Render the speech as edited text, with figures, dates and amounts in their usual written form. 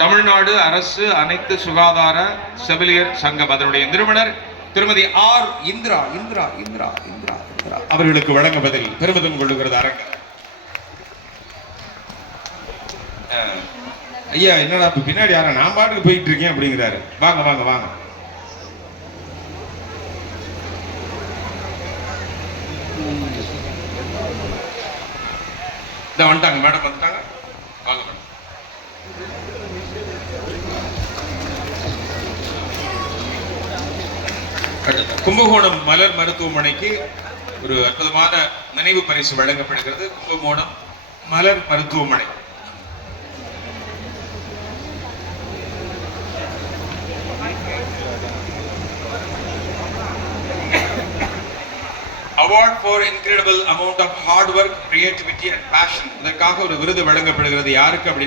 தமிழ்நாடு அரசு அனைத்து சுகாதார செவிலியர் சங்கம் அதனுடைய நிறுவனர் திருமதி ஆர் இந்திரா இந்திரா இந்திரா இந்திரா இந்திரா அவர்களுக்கு வழங்குவதில் பெருமிதம் கொள்ளுகிறது அரங்க. ஐயா என்னடா பின்னாடி யாரா நான் பாட்டுக்கு போயிட்டு இருக்கேன் அப்படிங்கிறாரு. வாங்க வாங்க வாங்க. வந்துட்டாங்க மேடம், வந்துட்டாங்க. வாங்க மேடம். கும்பகோணம் மலர் மருத்துவமனைக்கு ஒரு அற்புதமான நினைவு பரிசு வழங்கப்படுகிறது. கும்பகோணம் மலர் மருத்துவமனை. Award for incredible amount of hard work, creativity and passion. இதற்காக ஒரு விருது வழங்கப்படுகிறது. யாருக்கு அப்படின்னு